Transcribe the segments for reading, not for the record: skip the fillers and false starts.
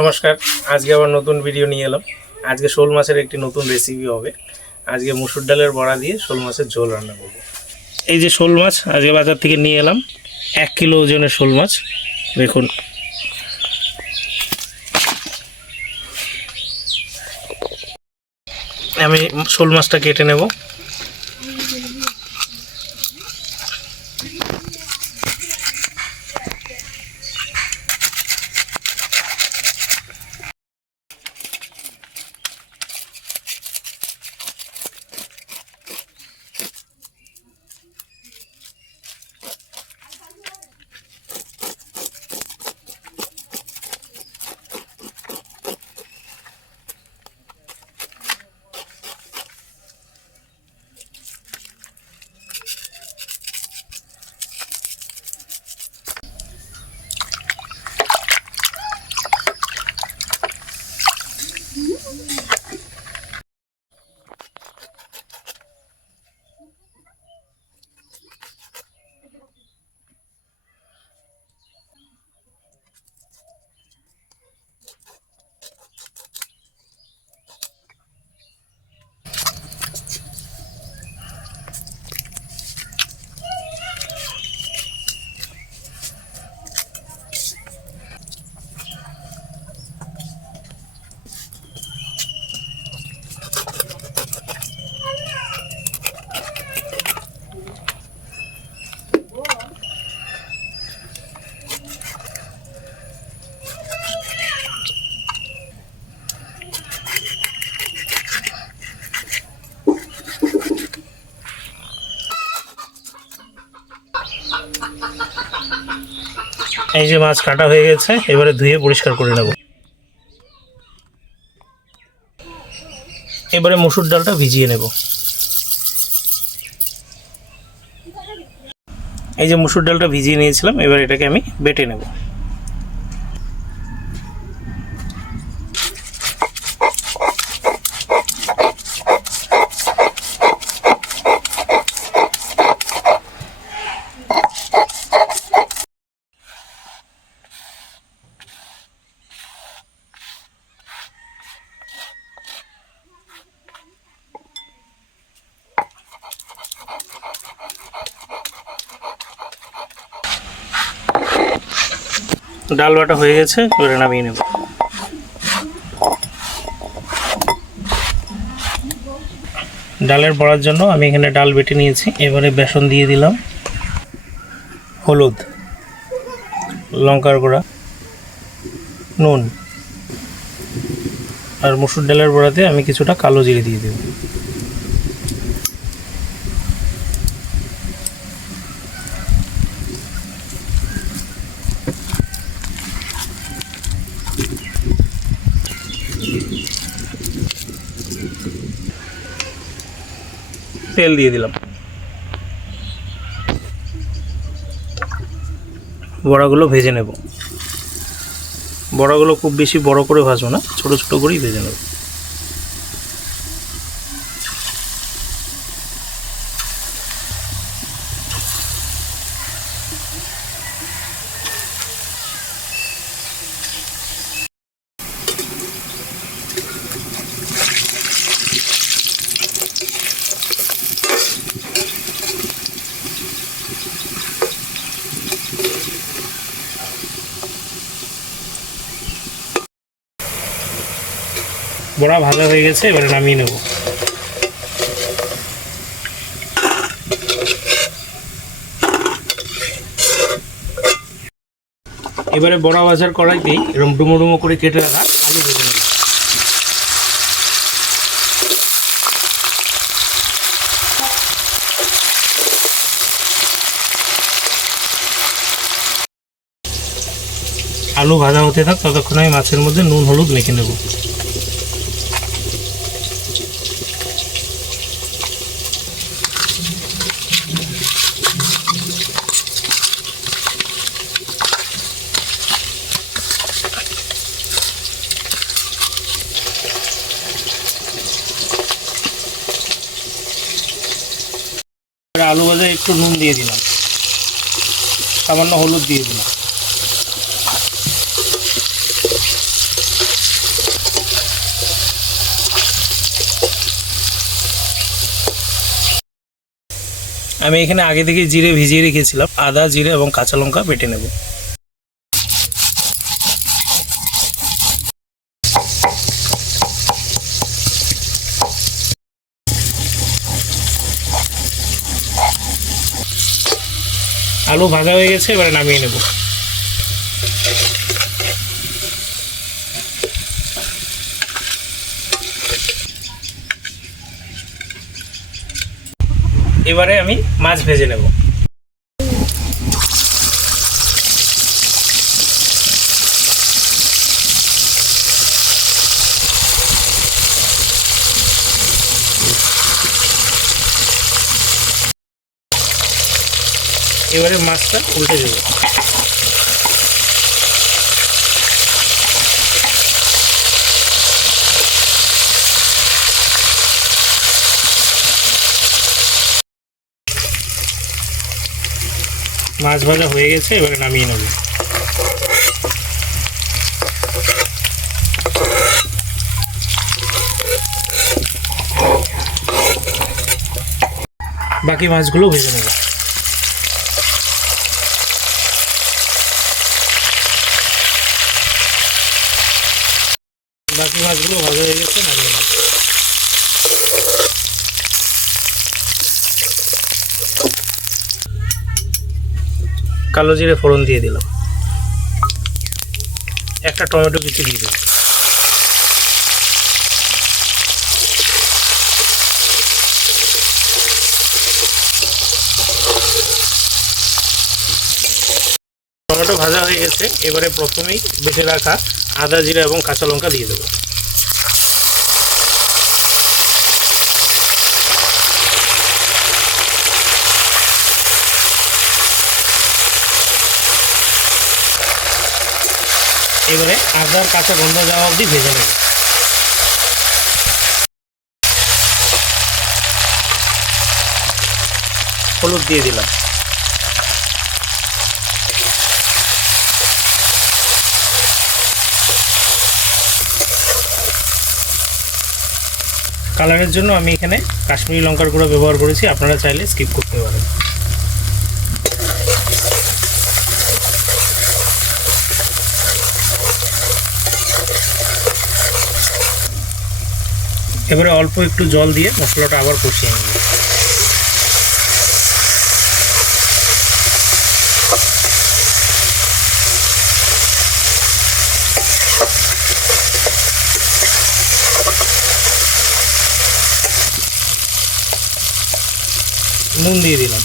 নমস্কার, আজকে আবার নতুন ভিডিও নিয়ে এলাম। আজকে শোল মাছের একটি নতুন রেসিপি হবে। আজকে মসুর ডালের বড়া দিয়ে শোল মাছের ঝোল রান্না করব। এই যে শোল মাছ আজকে বাজার থেকে নিয়ে এলাম, 1 কিলো ওজনের শোল মাছ। দেখুন, আমি শোল মাছটা কেটে নেব। এই যে মাছ কাটা হয়ে গেছে, এবারে ধুয়ে পরিষ্কার করে নেব। এবারে মসুর ডালটা ভিজিয়ে নেব। এই যে মসুর ডালটা ভিজিয়ে নিয়েছিলাম, এবার এটাকে আমি বেটে নেব। ডাল বাটা হয়ে গেছে, এবারে নামিয়ে নেব। ডালের বড়ার জন্য আমি এখানে ডাল বেটে নিয়েছি। এবারে বেসন দিয়ে দিলাম, হলুদ, লঙ্কার গুঁড়া, নুন, আর মসুর ডালের বড়াতে আমি কিছুটা কালো জিরে দিয়ে দেব। তেল দিয়ে দিলাম। বড়াগুলো ভেজে নেব। বড়াগুলো খুব বেশি বড় করে ভাজবো না, ছোট ছোট করেই ভেজে নেব। বড়া ভাজা হয়ে গেছে, এবারে নামিয়ে নেব। এবারে বড়া ভাজার কড়াইতেই এরকম ডুমো ডুমো করে কেটে রাখা আলু ভেজে নেব। আলু ভাজা হতে থাক, ততক্ষণ আমি মাছের মধ্যে নুন হলুদ মেখে নেব। আলু ভাজায় একটু নুন দিয়ে দিলাম, সামান্য হলুদ দিয়ে দিলাম। আমি এখানে আগে থেকে জিরে ভিজিয়ে রেখেছিলাম, আদা জিরে এবং কাঁচা লঙ্কা বেটে নেব। আলু ভাজা হয়ে গেছে, এবারে নামিয়ে নেব। এবারে আমি মাছ ভেজে নেব। এবারে মাছটা উল্টে দেব। মাছ ভাজা হয়ে গেছে, এবারে নামিয়ে নেব। বাকি মাছগুলো ভেজে নেব। বাকি মাছগুলো ভাজা হয়ে গেছে, নামিয়ে নেব। কালো জিরে ফোড়ন দিয়ে দিলাম, একটা টমেটো কুচি দিয়ে দিলাম। টমেটো ভাজা হয়ে গেছে, এবারে প্রথমেই বেটে রাখা আদা জিরা এবং কাঁচা লঙ্কা দিয়ে দেবো। এবারে আদার কাঁচা গন্ধ যাওয়া অবধি ভেজে নেব। হলুদ দিয়ে দিলাম। কালারের জন্য আমি এখানে কাশ্মীরি লঙ্কার গুঁড়ো ব্যবহার করেছি, আপনারা চাইলে স্কিপ করতে পারেন। এবারে অল্প একটু জল দিয়ে মশলাটা আবার কষিয়ে নেব। নুন দিয়ে দিলাম।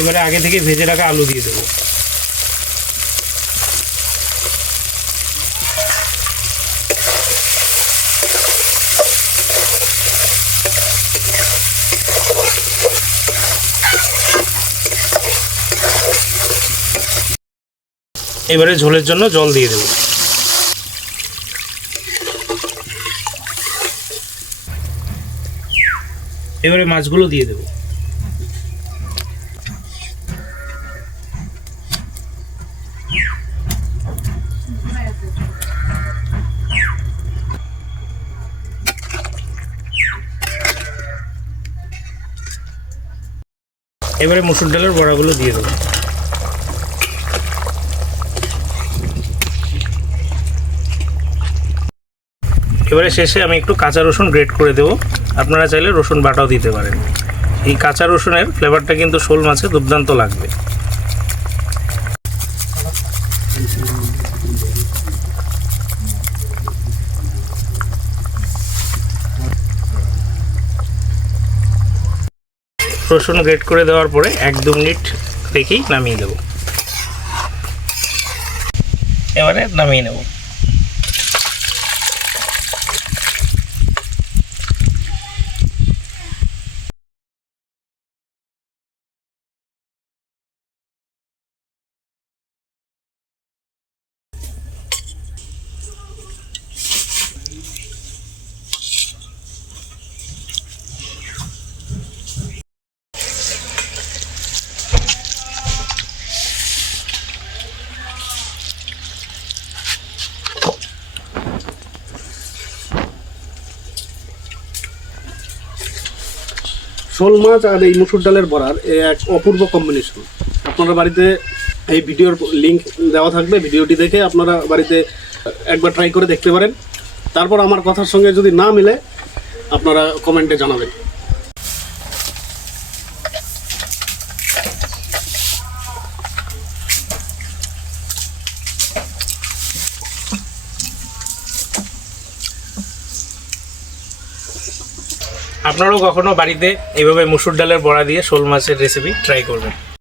এবারে আগে থেকে ভেজে রাখা আলু দিয়ে দেবো। এবারে ঝোলের জন্য জল দিয়ে দেবো। এবারে মাছগুলো দিয়ে দেবো। এবারে মসুর ডালের বড়াগুলো দিয়ে দেবো। এবারে শেষে আমি একটু কাঁচা রসুন গ্রেট করে দেবো, আপনারা চাইলে রসুন বাটাও দিতে পারেন। এই কাঁচা রসুনের ফ্লেভারটা কিন্তু শোল মাছে দুর্দান্ত লাগবে। রসুন গ্রেট করে দেওয়ার পরে 1-2 মিনিট রেখেই নামিয়ে দেবো। এবারে নামিয়ে নেব। শোল মাছ আর এই মুসুর ডালের বড়ার এক অপূর্ব কম্বিনেশন। আপনারা বাড়িতে এই ভিডিওর লিঙ্ক দেওয়া থাকবে, ভিডিওটি দেখে আপনারা বাড়িতে একবার ট্রাই করে দেখতে পারেন। তারপর আমার কথার সঙ্গে যদি না মিলে আপনারা কমেন্টে জানাবেন। আপনারাও কখনো বাড়িতে এইভাবে মুসুর ডালের বড়া দিয়ে শোল মাছের রেসিপি ট্রাই করবেন।